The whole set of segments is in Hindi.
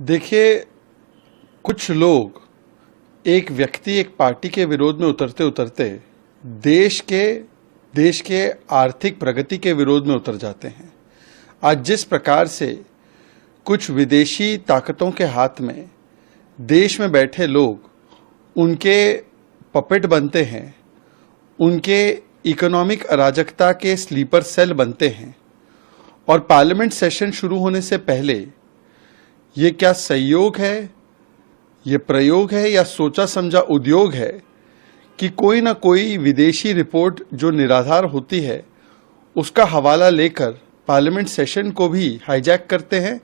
देखिए, कुछ लोग एक व्यक्ति एक पार्टी के विरोध में उतरते उतरते देश के देश के आर्थिक प्रगति के विरोध में उतर जाते हैं। आज जिस प्रकार से कुछ विदेशी ताकतों के हाथ में देश में बैठे लोग उनके पपेट बनते हैं, उनके इकोनॉमिक अराजकता के स्लीपर सेल बनते हैं, और पार्लियामेंट सेशन शुरू होने से पहले ये क्या संयोग है, ये प्रयोग है या सोचा समझा उद्योग है कि कोई ना कोई विदेशी रिपोर्ट जो निराधार होती है उसका हवाला लेकर पार्लियामेंट सेशन को भी हाईजैक करते हैं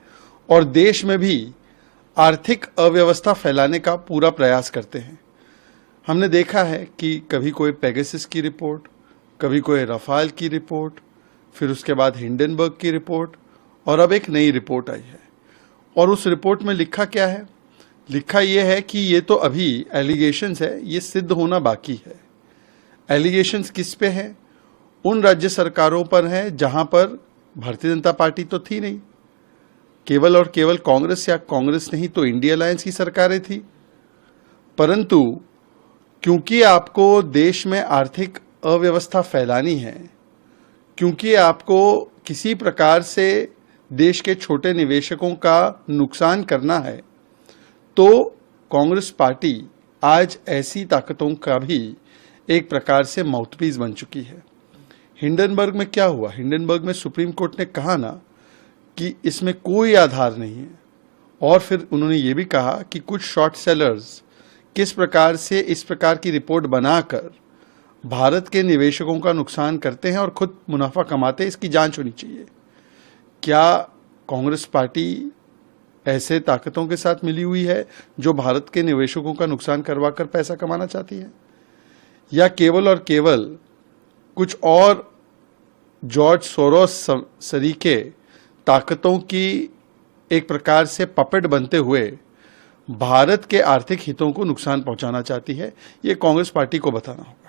और देश में भी आर्थिक अव्यवस्था फैलाने का पूरा प्रयास करते हैं। हमने देखा है कि कभी कोई पेगासस की रिपोर्ट, कभी कोई रफाल की रिपोर्ट, फिर उसके बाद हिंडनबर्ग की रिपोर्ट, और अब एक नई रिपोर्ट आई है। और उस रिपोर्ट में लिखा क्या है? लिखा यह है कि ये तो अभी एलिगेशंस है, ये सिद्ध होना बाकी है। एलिगेशंस किस पे हैं? उन राज्य सरकारों पर हैं जहां पर भारतीय जनता पार्टी तो थी नहीं, केवल और केवल कांग्रेस या कांग्रेस नहीं तो इंडिया अलायंस की सरकारें थी। परंतु क्योंकि आपको देश में आर्थिक अव्यवस्था फैलानी है, क्योंकि आपको किसी प्रकार से देश के छोटे निवेशकों का नुकसान करना है, तो कांग्रेस पार्टी आज ऐसी ताकतों का भी एक प्रकार से माउथपीस बन चुकी है। हिंडनबर्ग में क्या हुआ? हिंडनबर्ग में सुप्रीम कोर्ट ने कहा ना कि इसमें कोई आधार नहीं है, और फिर उन्होंने ये भी कहा कि कुछ शॉर्ट सेलर्स किस प्रकार से इस प्रकार की रिपोर्ट बनाकर भारत के निवेशकों का नुकसान करते हैं और खुद मुनाफा कमाते हैं। इसकी जांच होनी चाहिए। क्या कांग्रेस पार्टी ऐसे ताकतों के साथ मिली हुई है जो भारत के निवेशकों का नुकसान करवाकर पैसा कमाना चाहती है, या केवल और केवल कुछ और जॉर्ज सोरोस सरीके ताकतों की एक प्रकार से पपेट बनते हुए भारत के आर्थिक हितों को नुकसान पहुंचाना चाहती है? ये कांग्रेस पार्टी को बताना होगा।